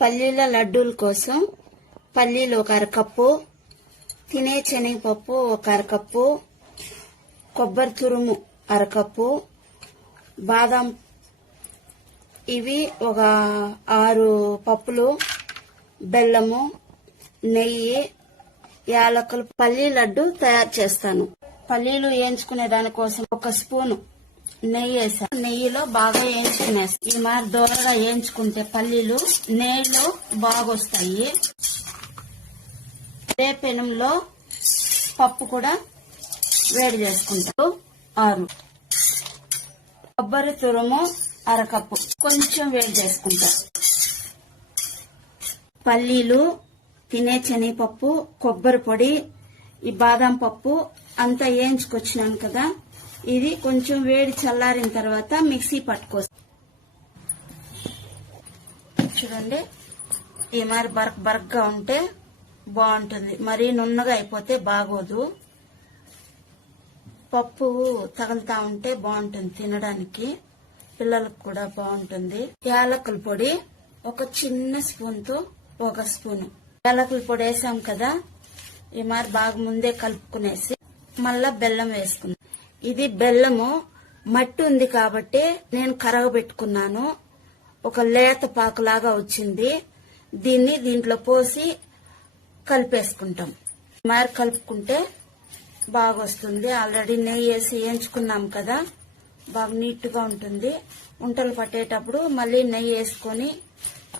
పల్లీల లడ్డూల కోసం పల్లీలు ఒక అరకప్పు, తినే శనగపప్పు ఒక అరకప్పు, కొబ్బరి తురుము అరకప్పు, బాదం ఇవి ఒక 6 పప్పులు, బెల్లము, నెయ్యి, యాలకులు. పల్లీ లడ్డు తయారు చేస్తాను. పల్లీలు వేయించుకునే దానికోసం 1 స్పూను నెయ్యి వేసాను. నెయ్యిలో బాగా వేయించుకునేస్తాను. ఈ మారి దూరగా వేయించుకుంటే పల్లీలు నెయ్యిలో బాగా వస్తాయి. అదే పెనంలో పప్పు కూడా వేడి చేసుకుంటారు. 6 కొబ్బరి తురుము అరకప్పు కొంచెం వేడి చేసుకుంటారు. పల్లీలు, తినే శనగపప్పు, కొబ్బరి పొడి, ఈ బాదం పప్పు అంతా వేయించుకొచ్చినాను కదా, ఇది కొంచెం వేడి చల్లారిన తర్వాత మిక్సీ పట్టుకో. చూడండి, ఈ మరి బరగ్గా ఉంటే బాగుంటుంది, మరీ నున్నగా అయిపోతే బాగోదు. పప్పు తగులుతా ఉంటే బాగుంటుంది తినడానికి, పిల్లలకు కూడా బాగుంటుంది. యాలకుల పొడి ఒక చిన్న స్పూన్ తో 1 స్పూను యాలకుల పొడి వేసాం కదా, ఈ మరి బాగా ముందే కలుపుకునేసి మళ్ళా బెల్లం వేసుకున్నాం. ఇది బెల్లము మట్టి ఉంది కాబట్టి నేను కరగబెట్టుకున్నాను. ఒక లేత పాకులాగా వచ్చింది. దీన్ని దీంట్లో పోసి కలిపేసుకుంటాం. మరి కలుపుకుంటే బాగా వస్తుంది. ఆల్రెడీ నెయ్యి వేసి వేయించుకున్నాం కదా, బాగా నీట్ గా ఉంటుంది. ఉంటలు పట్టేటప్పుడు మళ్ళీ నెయ్యి వేసుకొని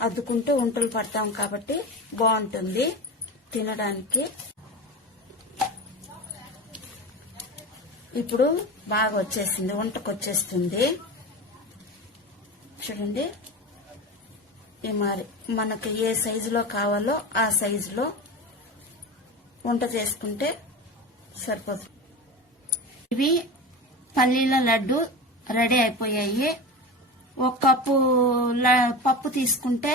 అద్దుకుంటే ఉంటలు పడతాం కాబట్టి బాగుంటుంది తినడానికి. ఇప్పుడు బాగా వచ్చేసింది, వంటకు వచ్చేస్తుంది. చూడండి, ఈ మరి మనకు ఏ సైజులో కావాలో ఆ సైజులో వంట చేసుకుంటే సరిపోతుంది. ఇవి పల్లీల లడ్డు రెడీ అయిపోయాయి. 1 కప్పు పప్పు తీసుకుంటే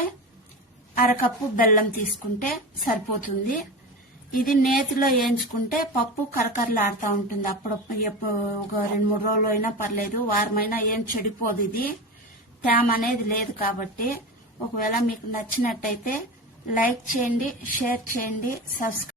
అరకప్పు బెల్లం తీసుకుంటే సరిపోతుంది. ఇది నేతిలో వేయించుకుంటే పప్పు కరకరలాడుతూ ఉంటుంది. అప్పుడు ఒక 2-3 రోజులు అయినా పర్లేదు, వారమైనా ఏం చెడిపోదు. ఇది తేమ అనేది లేదు కాబట్టి. ఒకవేళ మీకు నచ్చినట్టయితే లైక్ చేయండి, షేర్ చేయండి, సబ్స్క్రైబ్